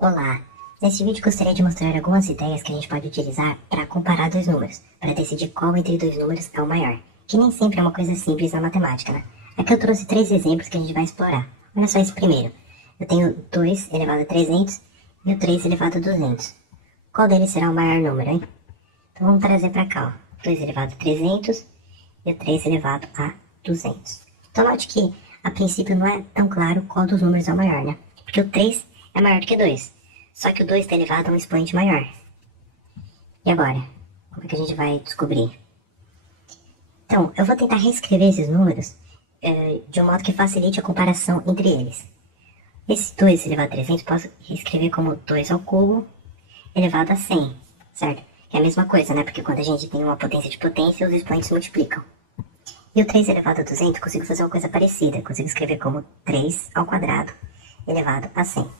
Olá! Neste vídeo gostaria de mostrar algumas ideias que a gente pode utilizar para comparar dois números, para decidir qual entre dois números é o maior, que nem sempre é uma coisa simples na matemática, né? Aqui eu trouxe 3 exemplos que a gente vai explorar. Olha só esse primeiro. Eu tenho 2 elevado a 300 e o 3 elevado a 200. Qual deles será o maior número, hein? Então vamos trazer para cá, ó. 2 elevado a 300 e o 3 elevado a 200. Então note que, a princípio, não é tão claro qual dos números é o maior, né? Porque o 3 é maior do que 2. Só que o 2 está elevado a um expoente maior. E agora? Como é que a gente vai descobrir? Então, eu vou tentar reescrever esses números de um modo que facilite a comparação entre eles. Esse 2 elevado a 300 posso reescrever como 2 ao cubo elevado a 100, certo? Que é a mesma coisa, né? Porque quando a gente tem uma potência de potência, os expoentes multiplicam. E o 3 elevado a 200, eu consigo fazer uma coisa parecida. Eu consigo escrever como 3 ao quadrado elevado a 100.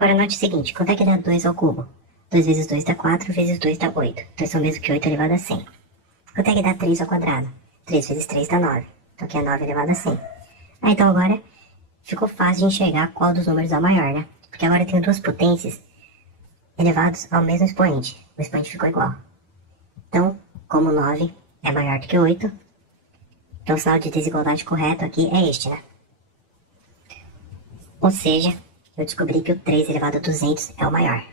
Agora note o seguinte, quanto é que dá 2 ao cubo? 2 vezes 2 dá 4, vezes 2 dá 8. Então isso é o mesmo que 8 elevado a 100. Quanto é que dá 3 ao quadrado? 3 vezes 3 dá 9. Então aqui é 9 elevado a 100. Então agora ficou fácil de enxergar qual dos números é o maior, né? Porque agora eu tenho duas potências elevados ao mesmo expoente. O expoente ficou igual. Então, como 9 é maior do que 8, então o sinal de desigualdade correto aqui é este, né? Ou seja, eu descobri que o 3 elevado a 200 é o maior.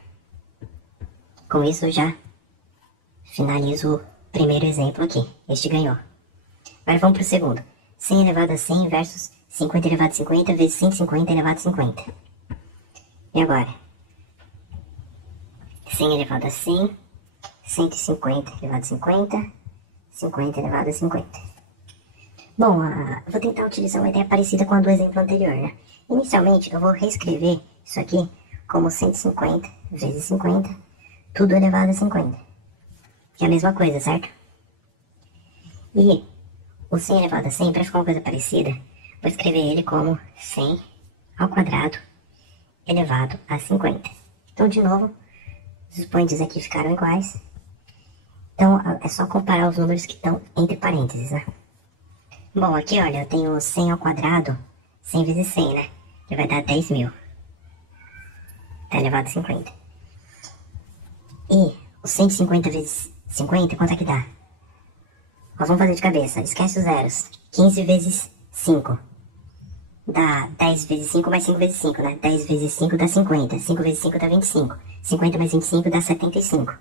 Com isso eu já finalizo o primeiro exemplo aqui. Este ganhou. Agora vamos para o segundo. 100 elevado a 100 versus 50 elevado a 50 vezes 150 elevado a 50. E agora? 100 elevado a 100, 150 elevado a 50, 50 elevado a 50. Bom, eu vou tentar utilizar uma ideia parecida com a do exemplo anterior, né? Inicialmente, eu vou reescrever isso aqui como 150 vezes 50, tudo elevado a 50. Que é a mesma coisa, certo? E o 100 elevado a 100, para ficar uma coisa parecida, vou escrever ele como 100 ao quadrado elevado a 50. Então, de novo, os expoentes aqui ficaram iguais. Então, é só comparar os números que estão entre parênteses, né? Bom, aqui, olha, eu tenho 100 ao quadrado, 100 vezes 100, né? Que vai dar 10.000. Tá elevado a 50. E o 150 vezes 50, quanto é que dá? Nós vamos fazer de cabeça, esquece os zeros. 15 vezes 5. Dá 10 vezes 5 mais 5 vezes 5, né? 10 vezes 5 dá 50. 5 vezes 5 dá 25. 50 mais 25 dá 75.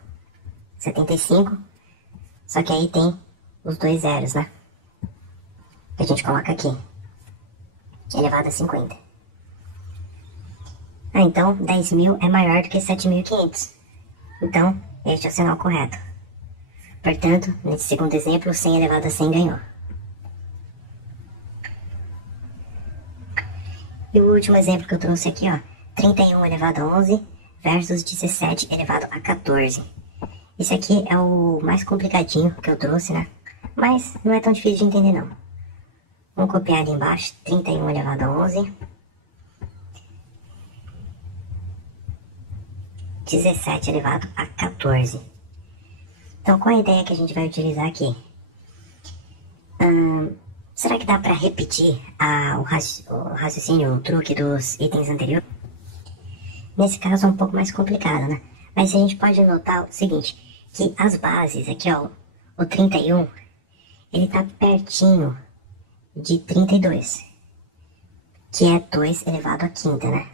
75. Só que aí tem os dois zeros, né? Que a gente coloca aqui. Elevado a 50. Então 10.000 é maior do que 7.500. Então, este é o sinal correto. Portanto, nesse segundo exemplo, 100 elevado a 100 ganhou. E o último exemplo que eu trouxe aqui, ó, 31 elevado a 11 versus 17 elevado a 14. Esse aqui é o mais complicadinho que eu trouxe, né? Mas não é tão difícil de entender, não. Vamos copiar ali embaixo, 31 elevado a 11. 17 elevado a 14. Então, qual é a ideia que a gente vai utilizar aqui? Será que dá para repetir o raciocínio, o truque dos itens anteriores? Nesse caso é um pouco mais complicado, né? Mas a gente pode notar o seguinte, que as bases, aqui ó, o 31, ele tá pertinho de 32, que é 2 elevado a quinta, né?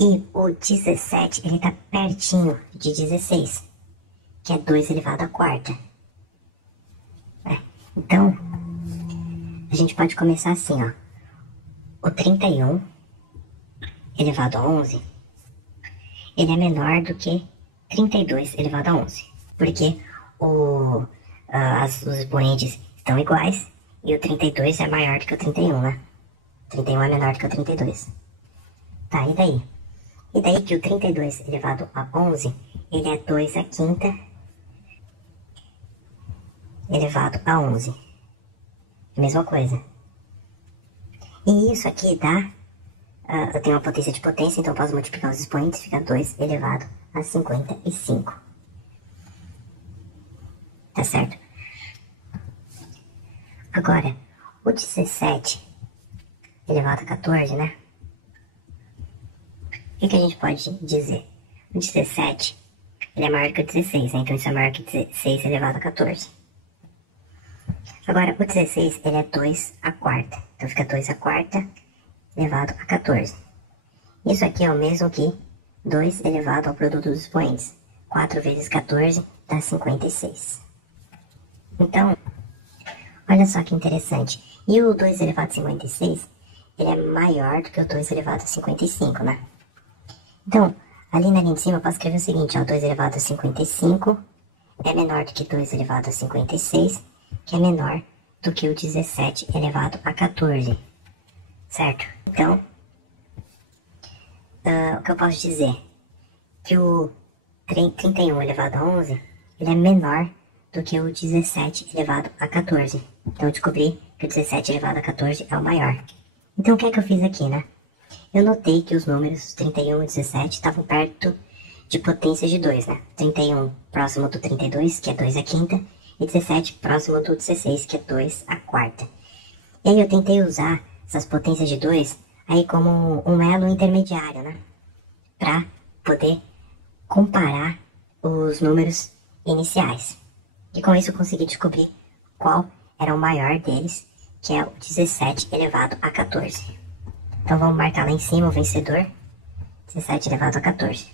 E o 17, ele tá pertinho de 16, que é 2 elevado a quarta. Então, a gente pode começar assim, ó. O 31 elevado a 11, ele é menor do que 32 elevado a 11. Porque os expoentes estão iguais e o 32 é maior do que o 31, né? O 31 é menor do que o 32. Tá, e daí? E daí que o 32 elevado a 11, ele é 2 a quinta elevado a 11. Mesma coisa. E isso aqui dá... eu tenho uma potência de potência, então eu posso multiplicar os expoentes, fica 2 elevado a 55. Tá certo? Agora, o 17 elevado a 14, né? O que a gente pode dizer? O 17, ele é maior que o 16, né? Então isso é maior que 16 elevado a 14. Agora, o 16, ele é 2 à quarta. Então fica 2 à quarta elevado a 14. Isso aqui é o mesmo que 2 elevado ao produto dos expoentes. 4 vezes 14 dá 56. Então, olha só que interessante. E o 2 elevado a 56, ele é maior do que o 2 elevado a 55, né? Então, ali na linha de cima eu posso escrever o seguinte, ó, 2 elevado a 55 é menor do que 2 elevado a 56, que é menor do que o 17 elevado a 14, certo? Então, o que eu posso dizer? Que o 31 elevado a 11, ele é menor do que o 17 elevado a 14. Então eu descobri que o 17 elevado a 14 é o maior. Então o que é que eu fiz aqui, né? Eu notei que os números 31 e 17 estavam perto de potências de 2, né? 31 próximo do 32, que é 2 à quinta, e 17 próximo do 16, que é 2 à quarta. E aí eu tentei usar essas potências de 2 aí como um elo intermediário, né? Para poder comparar os números iniciais. E com isso eu consegui descobrir qual era o maior deles, que é o 17 elevado a 14. Então vamos marcar lá em cima o vencedor, 17 elevado a 14.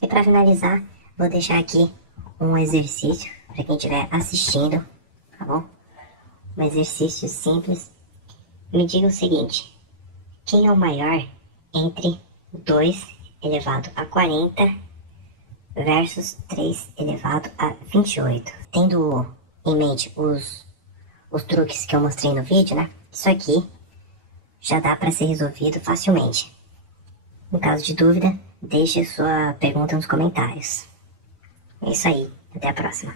E para finalizar, vou deixar aqui um exercício para quem estiver assistindo, tá bom? Um exercício simples. Me diga o seguinte: quem é o maior entre 2 elevado a 40 versus 3 elevado a 28? Tendo em mente os truques que eu mostrei no vídeo, né? Isso aqui já dá para ser resolvido facilmente. Em caso de dúvida, deixe sua pergunta nos comentários. É isso aí, até a próxima.